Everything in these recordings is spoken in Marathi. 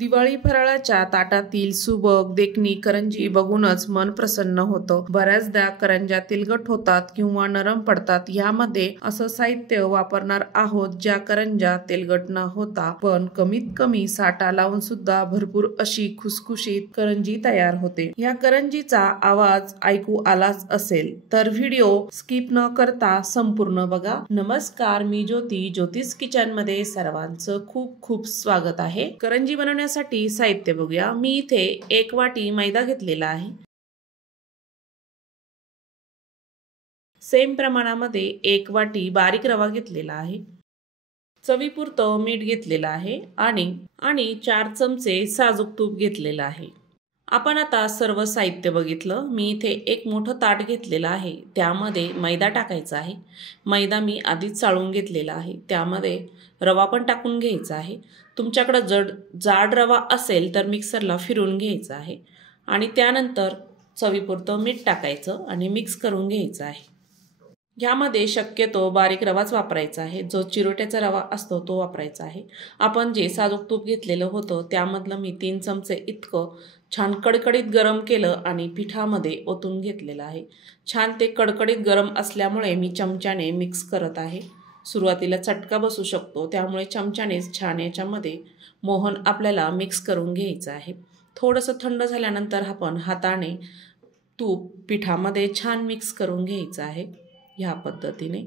दिवाळी फराळाच्या ताटातील सुबक देखणी करंजी बघूनच मन प्रसन्न होतं। बऱ्याचदा करंज्या तेलकट होतात किंवा नरम पडतात। यामध्ये असं साहित्य वापरणार आहोत ज्या करंज्या तेलकट न होता पण कमीत कमी साठा लावून सुद्धा भरपूर अशी खुसखुशीत करंजी तयार होते। या करंजीचा आवाज ऐकू आलाच असेल तर व्हिडिओ स्किप न करता संपूर्ण बघा। नमस्कार, मी ज्योती, ज्योतिष किचन मध्ये सर्वांचं खूप खूप स्वागत आहे। करंजी बनवण्यासाठी साहित्य बघूया। मी इथे 1 वाटी मैदा घेतलेला आहे। सेम प्रमाणामध्ये 1 वाटी बारीक रवा घेतलेला आहे। चवीपुरतं मीठ घेतलेलं आहे आणि 4 चमचे साजूक तूप घेतलेलं आहे। आपण आता सर्व साहित्य बघितलं। मी इथे एक मोठं ताट घेतलेलं आहे, त्यामध्ये मैदा टाकायचा आहे। मैदा मी आधीच चाळून घेतलेला आहे, त्यामध्ये रवा पण टाकून घ्यायचा आहे। तुमच्याकडे जाड रवा असेल तर मिक्सरला फिरवून घ्यायचा आहे आणि त्यानंतर चवीपुरतं मीठ टाकायचं आणि मिक्स करून घ्यायचं आहे। यामध्ये शक्यतो बारीक रवाच वापरायचा आहे, जो चिरोट्याचा रवा असतो तो वापरायचा आहे। आपण जे साजूक तूप घेतलेलं होतं त्यामधलं मी 3 चमचे इतकं छान कडकडीत गरम केलं आणि पिठामध्ये ओतून घेतलेलं आहे। छान ते कडकडीत गरम असल्यामुळे मी चमच्याने मिक्स करत आहे। सुरुवातीला चटका बसू शकतो, त्यामुळे चमच्यानेच छान याच्यामध्ये मोहन आपल्याला मिक्स करून घ्यायचं आहे। थोडंसं थंड झाल्यानंतर आपण हाताने तूप पिठामध्ये छान मिक्स करून घ्यायचं आहे। ह्या पद्धतीने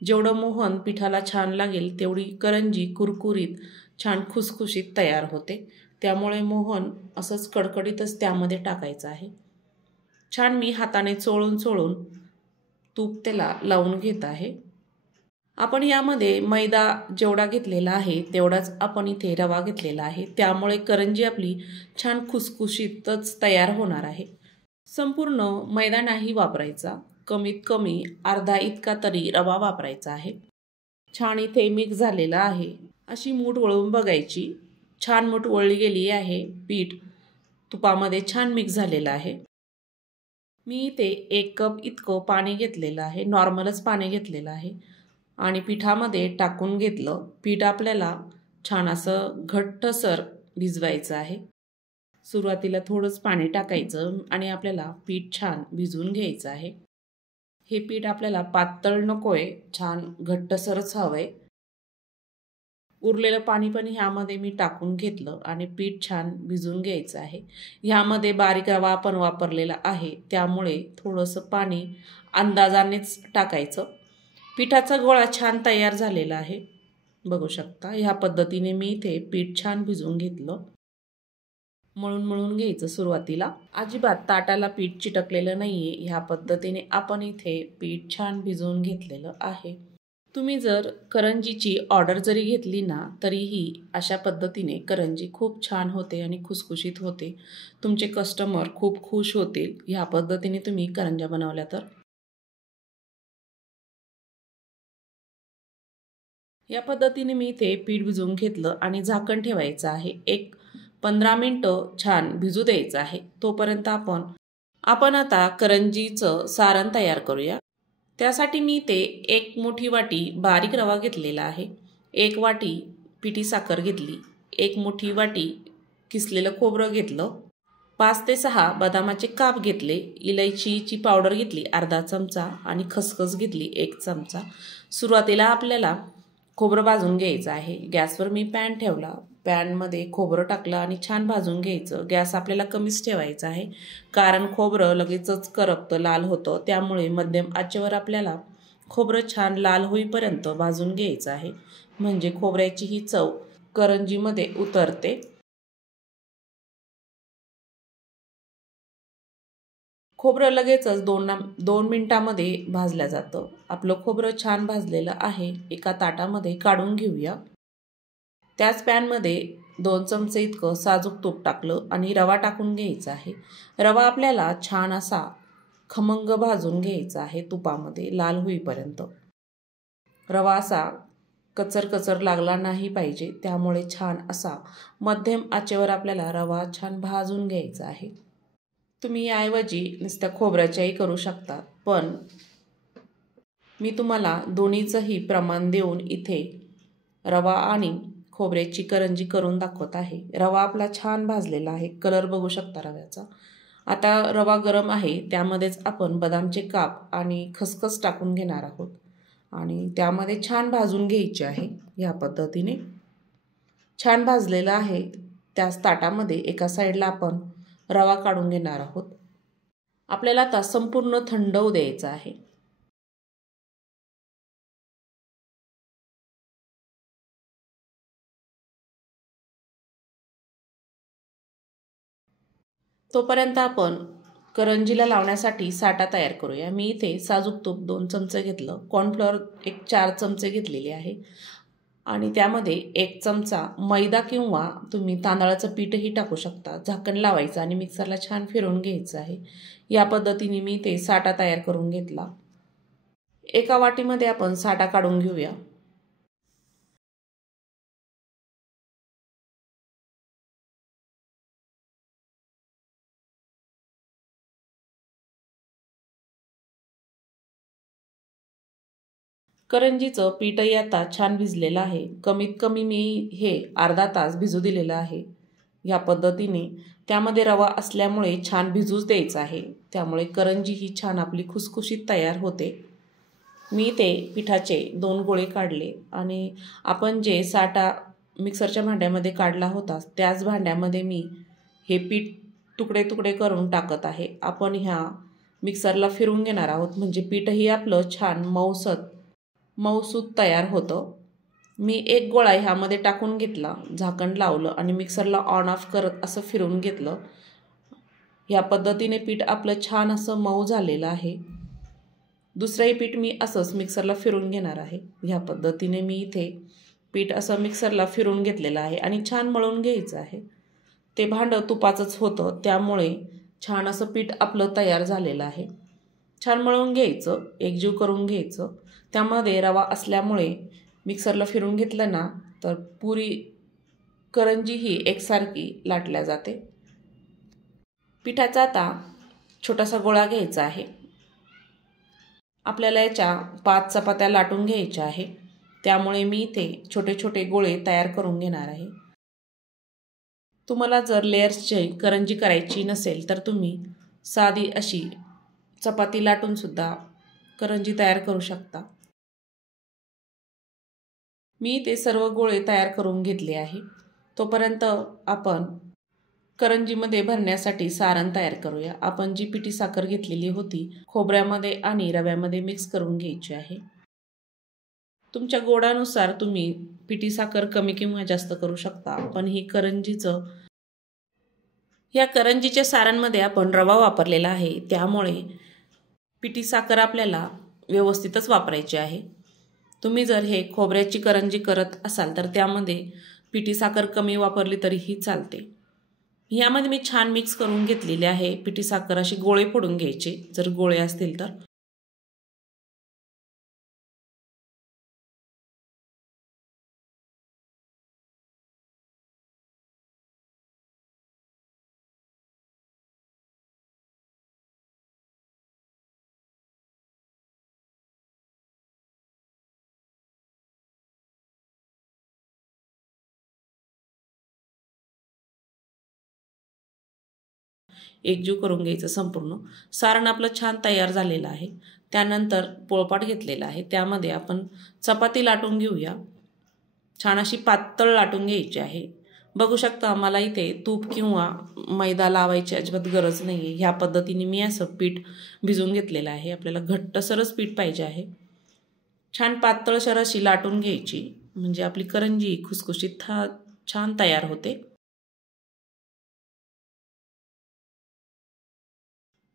जेवढं मोहन पिठाला छान लागेल तेवढी करंजी कुरकुरीत छान खुसखुशीत तयार होते। त्यामुळे मोहन असंच कडकडीतच त्यामध्ये टाकायचं आहे। छान मी हाताने चोळून तूप त्याला लावून घेत आहे। आपण यामध्ये मैदा जेवढा घेतलेला आहे तेवढाच आपण इथे रवा घेतलेला आहे, त्यामुळे करंजी आपली छान खुसखुशीतच तयार होणार आहे। संपूर्ण मैदा नाही वापरायचा, कमीत कमी अर्धा इतका तरी रवा वापरायचा आहे। छान इथे मिक्स झालेला आहे। अशी मूठ वळून बघायची, छान मूठ वळली गेली आहे। पीठ तुपामध्ये छान मिक्स झालेलं आहे। मी इथे 1 कप इतकं पाणी घेतलेलं आहे, नॉर्मलच पाणी घेतलेलं आहे आणि पिठामध्ये टाकून घेतलं। पीठ आपल्याला छान असं घट्टसर भिजवायचं आहे। सुरुवातीला थोडंच पाणी टाकायचं आणि आपल्याला पीठ छान भिजवून घ्यायचं आहे। हे पीठ आपल्याला पातळ नकोय, छान घट्टसरच हवंय। उरलेलं पाणी पण ह्यामध्ये मी टाकून घेतलं आणि पीठ छान भिजवून घ्यायचं आहे। ह्यामध्ये बारीक रवा आपण वापरलेला आहे, त्यामुळे थोडंसं पाणी अंदाजानेच टाकायचं। पिठाचा गोळा छान तयार झालेला आहे, बघू शकता। ह्या पद्धतीने मी इथे पीठ छान भिजवून घेतलं। मळून घ्यायचं सुरुवातीला, अजिबात ताटाला पीठ चिटकलेलं नाहीये। ह्या पद्धतीने आपण इथे पीठ छान भिजवून घेतलेलं आहे। तुम्ही जर करंजीची ऑर्डर जरी घेतली ना तरीही अशा पद्धतीने करंजी खूप छान होते आणि खुसखुशीत होते। तुमचे कस्टमर खूप खुश होतील ह्या पद्धतीने तुम्ही करंज्या बनवल्या तर। या पद्धतीने मी इथे पीठ भिजवून घेतलं आणि झाकण ठेवायचं आहे। 15 मिनिटं छान भिजू द्यायचं आहे। तोपर्यंत आपण आता करंजीचं सारण तयार करूया। त्यासाठी मी इथे 1 मोठी वाटी बारीक रवा घेतलेला आहे, 1 वाटी पिठी साखर घेतली, 1 मोठी वाटी किसलेलं खोबरं घेतलं, 5 ते 6 बदामाचे काप घेतले, इलायचीची पावडर घेतली अर्धा चमचा आणि खसखस घेतली 1 चमचा। सुरुवातीला आपल्याला खोबरं भाजून घ्यायचं आहे। गॅसवर मी पॅन ठेवला, पॅनमध्ये खोबरं टाकलं आणि छान भाजून घ्यायचं। गॅस आपल्याला कमीच ठेवायचा आहे, कारण खोबरं लगेचच करपतं, लाल होतं। त्यामुळे मध्यम आचेवर आपल्याला खोबरं छान लाल होईपर्यंत भाजून घ्यायचं आहे, म्हणजे खोबऱ्याची ही चव करंजीमध्ये उतरते। खोबरं लगेचच 2 मिनिटांमध्ये भाजलं जातं। आपलं खोबरं छान भाजलेलं आहे, एका ताटामध्ये काढून घेऊया। त्याच पॅनमध्ये 2 चमचे इतकं साजूक तूप टाकलं आणि रवा टाकून घ्यायचा आहे। रवा आपल्याला छान असा खमंग भाजून घ्यायचा आहे तुपामध्ये लाल होईपर्यंत। रवा असा कचर लागला नाही पाहिजे, त्यामुळे छान असा मध्यम आचेवर आपल्याला रवा छान भाजून घ्यायचा आहे। तुम्ही याऐवजी नुसत्या खोबऱ्याच्याही करू शकता, पण मी तुम्हाला दोन्हीचंही प्रमाण देऊन इथे रवा आणि खोबऱ्याची करंजी करून दाखवत आहे। रवा आपला छान भाजलेला आहे, कलर बघू शकता रव्याचा। आता रवा गरम आहे, त्यामध्येच आपण बदामचे काप आणि खसखस टाकून घेणार आहोत आणि त्यामध्ये छान भाजून घ्यायचे आहे। या पद्धतीने छान भाजलेला आहे। त्याच ताटामध्ये एका साईडला आपण रवा काढून घेणार आहोत। आपल्याला आता संपूर्ण थंड होऊ द्यायचं आहे। तोपर्यंत आपण करंजीला लावण्यासाठी साठा तयार करूया। मी इथे साजूक तूप 2 चमचे घेतलं, कॉर्नफ्लोअर एक 4 चमचे घेतलेले आहे आणि त्यामध्ये 1 चमचा मैदा किंवा तुम्ही तांदळाचं पीठही टाकू शकता। झाकण लावायचं आणि मिक्सरला छान फिरवून घ्यायचं आहे। या पद्धतीने मी इथे साठा तयार करून घेतला। एका वाटीमध्ये आपण साठा काढून घेऊया। करंजीचं पीठही आता छान भिजलेलं आहे। कमीत कमी मी हे अर्धा तास भिजू दिलेलं आहे। या पद्धतीने त्यामध्ये रवा असल्यामुळे छान भिजूच द्यायचं आहे, त्यामुळे करंजी ही छान आपली खुसखुशीत तयार होते। मी ते पिठाचे 2 गोळे काढले आणि आपण जे साठा मिक्सरच्या भांड्यामध्ये काढला होता त्याच भांड्यामध्ये मी हे पीठ तुकडे तुकडे करून टाकत आहे। आपण ह्या मिक्सरला फिरवून घेणार आहोत, म्हणजे पीठही आपलं छान मऊसूत तयार होतं। मी एक गोळा ह्यामध्ये टाकून घेतला, झाकण लावलं आणि मिक्सरला ऑन ऑफ करत असं फिरवून घेतलं। या पद्धतीने पीठ आपलं छान असं मऊ झालेलं आहे। दुसरंही पीठ मी असंच मिक्सरला फिरवून घेणार आहे। ह्या पद्धतीने मी इथे पीठ असं मिक्सरला फिरवून घेतलेलं आहे आणि छान मळून घ्यायचं आहे। ते भांडं तुपाचंच होतं, त्यामुळे छान असं पीठ आपलं तयार झालेलं आहे। छान मळून घ्यायचं, एकजीव करून घ्यायचं। त्यामध्ये रवा असल्यामुळे मिक्सरला फिरवून घेतलं ना तर पुरी करंजी ही एकसारखी लाटल्या जाते। पिठाचा आता छोटासा गोळा घ्यायचा आहे। आपल्याला याच्या 5 चपात्या लाटून घ्यायच्या आहे, त्यामुळे मी इथे छोटे छोटे गोळे तयार करून घेणार आहे। तुम्हाला जर लेयर्सची करंजी करायची नसेल तर तुम्ही साधी अशी चपाती लाटून सुद्धा करंजी तयार करू शकता। मी ते सर्व गोळे तयार करून घेतले आहे। तोपर्यंत आपण करंजीमध्ये भरण्यासाठी सारण तयार करूया। आपण जी पिठी साखर घेतलेली होती खोबऱ्यामध्ये आणि रव्यामध्ये मिक्स करून घ्यायची आहे। तुमच्या गोडानुसार तुम्ही पिठी साखर कमी किंवा जास्त करू शकता, पण या करंजीच्या सारणमध्ये आपण रवा वापरलेला आहे, त्यामुळे पिठी साखर आपल्याला व्यवस्थितच वापरायची आहे। तुम्ही जर हे खोबऱ्याची करंजी करत असाल तर त्यामध्ये पिठी साखर कमी वापरली तरीही चालते। यामध्ये मी छान मिक्स करून घेतलेले आहे। पिठी साखर अशी गोळे फोडून घ्यायचे जर गोळे असतील तर। एकजीव करून घ्यायचं संपूर्ण। सारण आपलं छान तयार झालेलं आहे। त्यानंतर पोळपाट घेतलेला आहे, त्यामध्ये आपण चपाती लाटून घेऊया। छान अशी पातळ लाटून घ्यायची आहे। बघू शकता मला इथे तूप किंवा मैदा लावायची अजिबात गरज नाही आहे। ह्या पद्धतीने मी असं पीठ भिजवून घेतलेलं आहे। आपल्याला घट्टसरच पीठ पाहिजे आहे। छान पातळसर अशी लाटून घ्यायची, म्हणजे आपली करंजी खुसखुशीत छान तयार होते।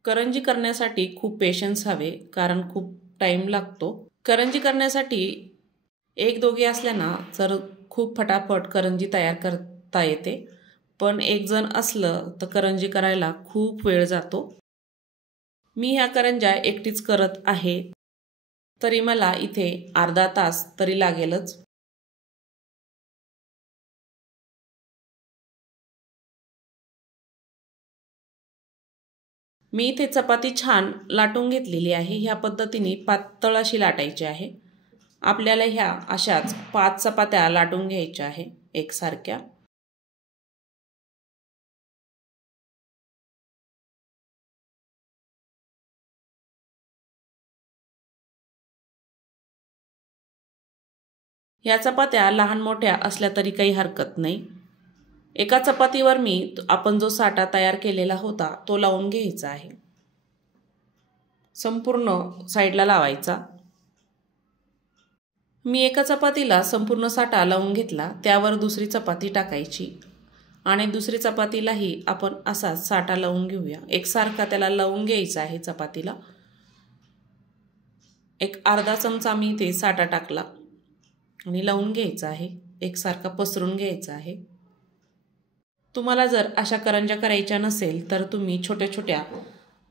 करंजी करण्यासाठी खूप पेशन्स हवे, कारण खूप टाइम लागतो। करंजी करण्यासाठी एक दोघे असल्याना तर खूप फटाफट करंजी तयार करता येते, पण एक जण असलं तर करंजी करायला खूप वेळ जातो। मी ह्या करंज्या एकटीच करत आहे, तरी मला इथे अर्धा तास तरी लागेलच। मी इथे चपाती छान लाटून घेतलेली आहे। ह्या पद्धतीने पातळ अशी लाटायची आहे। आपल्याला ह्या अशाच 5 चपात्या लाटून घ्यायच्या आहे। एकसारख्या. या चपात्या लहान मोठ्या असल्या तरी काही हरकत नाही. एका चपातीवर मी आपण जो साठा तयार केलेला होता तो लावून घ्यायचा आहे. संपूर्ण साईडला लावायचा. मी एका चपातीला संपूर्ण साठा लावून घेतला. त्यावर दुसरी चपाती टाकायची आणि दुसरी चपातीलाही आपण असाच साठा लावून घेऊया. एकसारखा त्याला लावून घ्यायचा आहे चपातीला. एक अर्धा चमचा मी इथे साठा टाकला आणि लावून घ्यायचा आहे. एकसारखा पसरून घ्यायचा आहे. तुम्हाला जर अशा करंज्या करायच्या नसेल तर तुम्ही छोट्या छोट्या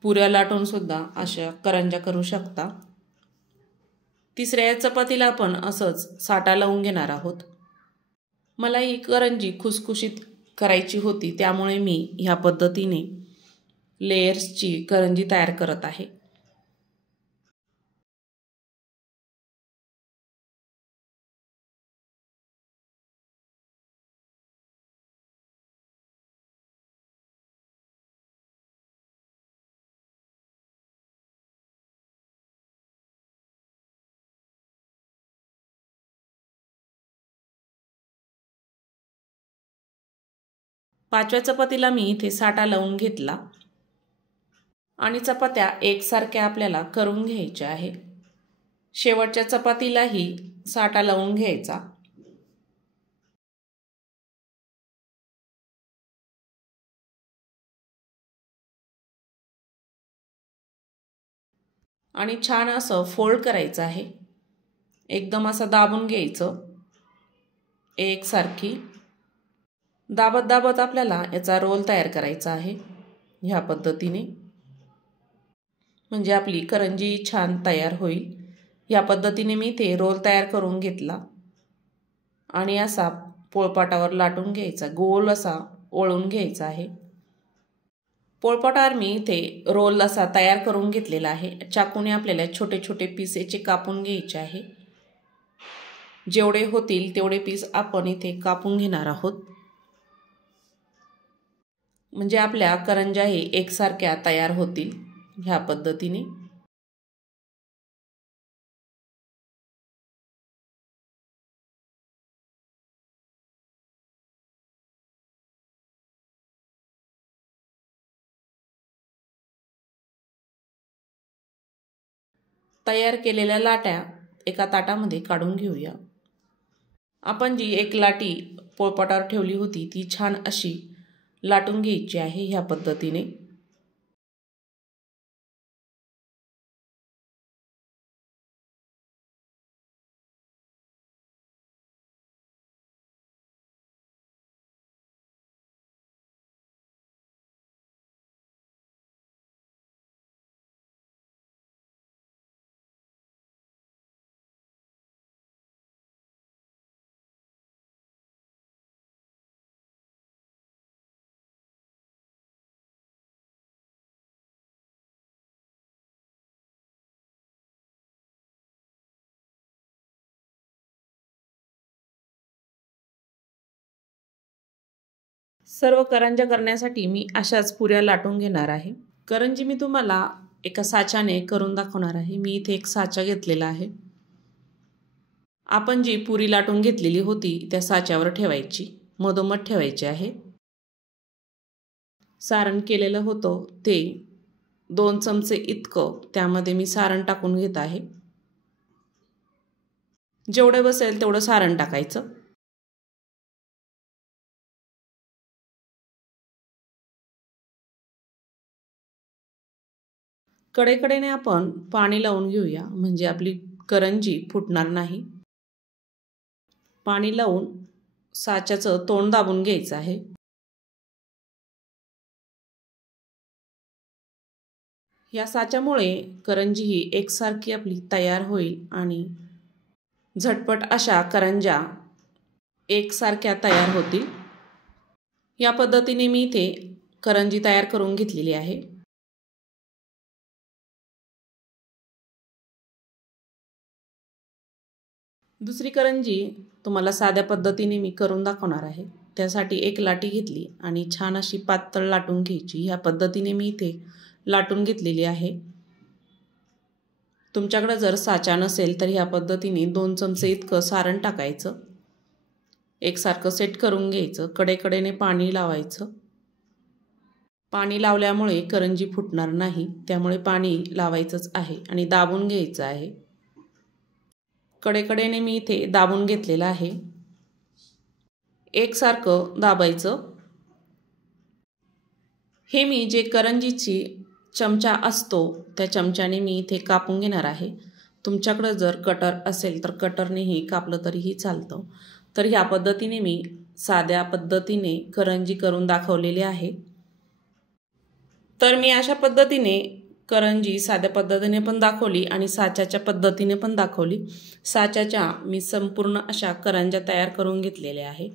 पुऱ्या लाटून सुद्धा अशा करंज्या करू शकता. तिसऱ्या चपातीला आपण असंच साठा लावून घेणार आहोत. मला ही करंजी खुसखुशीत करायची होती, त्यामुळे मी ह्या पद्धतीने लेयर्सची करंजी तयार करत आहे. पाचव्या चपातीला मी इथे साठा लावून घेतला आणि चपात्या एकसारख्या आपल्याला करून घ्यायच्या आहे. शेवटच्या चपातीलाही साठा लावून घ्यायचा. आणि छान असं फोल्ड करायचं आहे. एकदम असं दाबून घ्यायचं एकसारखी. दाबत दाबत आपल्याला याचा रोल तयार करायचा आहे ह्या पद्धतीने. म्हणजे आपली करंजी छान तयार होईल. या पद्धतीने मी ते रोल तयार करून घेतला आणि असा पोळपाटावर लाटून घ्यायचा. गोल असा ओळून घ्यायचा आहे. पोळपाटावर मी इथे रोल असा तयार करून घेतलेला आहे. चाकूने आपल्याला छोटे छोटे पीस याचे कापून घ्यायचे आहे. जेवढे होतील तेवढे पीस आपण इथे कापून घेणार आहोत. म्हणजे आपल्या करंज्याही एकसारख्या तयार होतील ह्या पद्धतीने. तयार केलेल्या लाट्या एका ताटामध्ये काढून घेऊया. आपण जी एक लाटी पोळपाटावर ठेवली होती ती छान अशी लाटून घ्यायची आहे ह्या पद्धतीने. सर्व करंज्या करण्यासाठी मी अशाच पुऱ्या लाटून घेणार आहे. करंजी मी तुम्हाला एका साच्याने करून दाखवणार आहे. मी इथे एक साचा घेतलेला आहे. आपण जी पुरी लाटून घेतलेली होती त्या साच्यावर ठेवायची, मधोमध ठेवायची आहे. सारण केलेलं होतं ते 2 चमचे इतकं त्यामध्ये मी सारण टाकून घेत आहे. जेवढे बसेल तेवढं सारण टाकायचं. कडेकडेने आपण पाणी लावून घेऊया, म्हणजे आपली करंजी फुटणार नाही. पाणी लावून साच्याचं तोंड दाबून घ्यायचं आहे. या साच्यामुळे करंजी ही एकसारखी आपली तयार होईल आणि झटपट अशा करंज्या एकसारख्या तयार होतील. या पद्धतीने मी इथे करंजी तयार करून घेतलेली आहे. दुसरी करंजी तुम्हाला साध्या पद्धतीने मी करून दाखवणार आहे। त्यासाठी एक लाटी घेतली आणि छान अशी पातळ लाटून घ्यायची। ह्या पद्धतीने मी इथे लाटून घेतलेली आहे। तुमच्याकडे जर साचा नसेल तर ह्या पद्धतीने 2 चमचे इतकं सारण टाकायचं। एकसारखं सेट करून घ्यायचं। कडेकडेने पाणी लावायचं। पाणी लावल्यामुळे करंजी फुटणार नाही, त्यामुळे पाणी लावायचंच आहे आणि दाबून घ्यायचं आहे। कडेकडेने मी इथे दाबून घेतलेलं आहे। एकसारखं दाबायचं। हे मी जे करंजीची चमचा असतो त्या चमच्याने मी इथे कापून घेणार आहे। तुमच्याकडे जर कटर असेल तर कटरनेही कापलं तरीही चालतं। तर ह्या पद्धतीने मी साध्या पद्धतीने करंजी करून दाखवलेली आहे। तर मी अशा पद्धतीने करंजी साध्या पद्धतीने पण दाखवली आणि साच्याच्या पद्धतीने पण दाखवली। साच्याच्या मी संपूर्ण अशा करंज्या तयार करून घेतलेल्या आहे।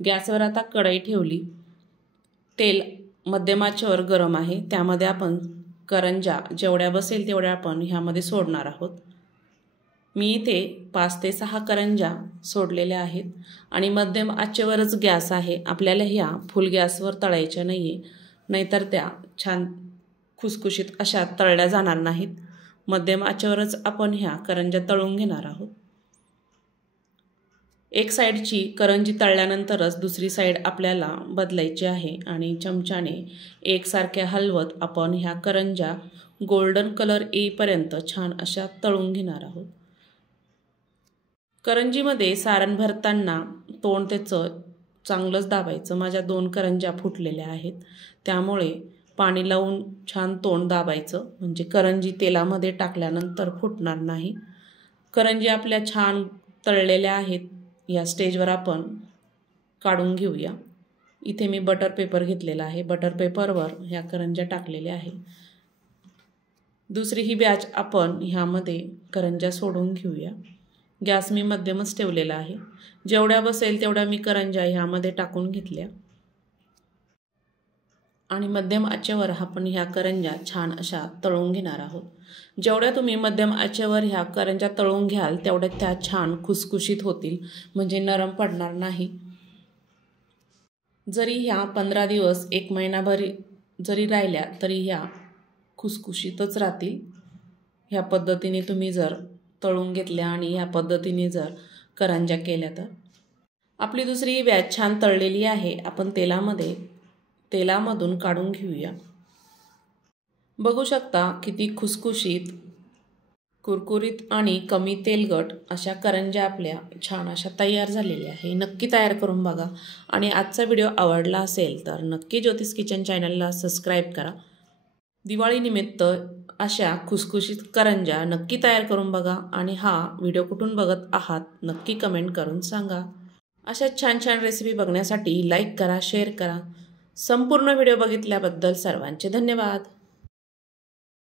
गॅसवर आता कढई ठेवली। तेल मध्यम आचेवर गरम आहे। त्यामध्ये आपण करंज्या जेवढ्या बसेल तेवढ्या आपण ह्यामध्ये सोडणार आहोत। मी इथे 5 ते 6 करंज्या सोडलेल्या आहेत आणि मध्यम आचेवरच गॅस आहे। आपल्याला ह्या फुल गॅसवर तळायच्या नाहीये, नाहीतर त्या छान खुसखुशीत अशा तळल्या जाणार नाहीत। मध्यम आचेवरच आपण ह्या करंज्या तळून घेणार आहोत। एक साइडची करंजी तळल्यानंतरच दुसरी साइड आपल्याला बदलायची आहे आणि चमच्याने एकसारख्या हलवत आपण ह्या करंज्या गोल्डन कलर येईपर्यंत छान अशा तळून घेणार आहोत। करंजीमध्ये सारण भरताना तोंड त्याचं चांगलंच दाबायचं। माझ्या 2 करंज्या फुटलेल्या आहेत, त्यामुळे पाणी लावून छान तोंड दाबायचं, म्हणजे करंजी तेलामध्ये टाकल्यानंतर फुटणार नाही। करंजी आपल्या छान तळलेल्या आहेत। या स्टेजवर आपण काढून घेऊया। इथे मी बटर पेपर घेतलेला आहे। बटर पेपरवर ह्या करंज्या टाकलेल्या आहे। दुसरी ही बॅच आपण ह्यामध्ये करंज्या सोडून घेऊया। गॅस मी मध्यमच ठेवलेला आहे। जेवढ्या बसेल तेवढ्या मी करंज्या ह्यामध्ये टाकून घेतल्या आणि मध्यम आचेवर आपण ह्या करंज्या छान अशा तळून घेणार आहोत। जेवढ्या तुम्ही मध्यम आचेवर ह्या करंज्या तळून घ्याल तेवढ्या त्या छान खुसखुशीत होतील, म्हणजे नरम पडणार नाही। जरी ह्या 15 दिवस 1 महिनाभर जरी राहिल्या तरी ह्या खुसखुशीतच राहतील। ह्या पद्धतीने तुम्ही जर तळून घेतल्या आणि ह्या पद्धतीने जर करंज्या केल्या तर। आपली दुसरी बॅच छान तळलेली आहे। आपण तेलामधून काढून घेऊया। बघू शकता किती खुसखुशीत, कुरकुरीत आणि कमी तेलकट अशा करंज्या आपल्या छान अशा तयार झालेल्या आहे। नक्की तयार करून बघा आणि आजचा व्हिडिओ आवडला असेल तर नक्की ज्योतिष किचन चॅनलला सबस्क्राईब करा। दिवाळीनिमित्त अशा खुसखुशीत करंज्या नक्की तयार करून बघा आणि हा व्हिडिओ कुठून बघत आहात नक्की कमेंट करून सांगा। अशा छान छान रेसिपी बघण्यासाठी लाईक करा, शेअर करा। संपूर्ण व्हिडिओ बघितल्याबद्दल सर्वांचे धन्यवाद।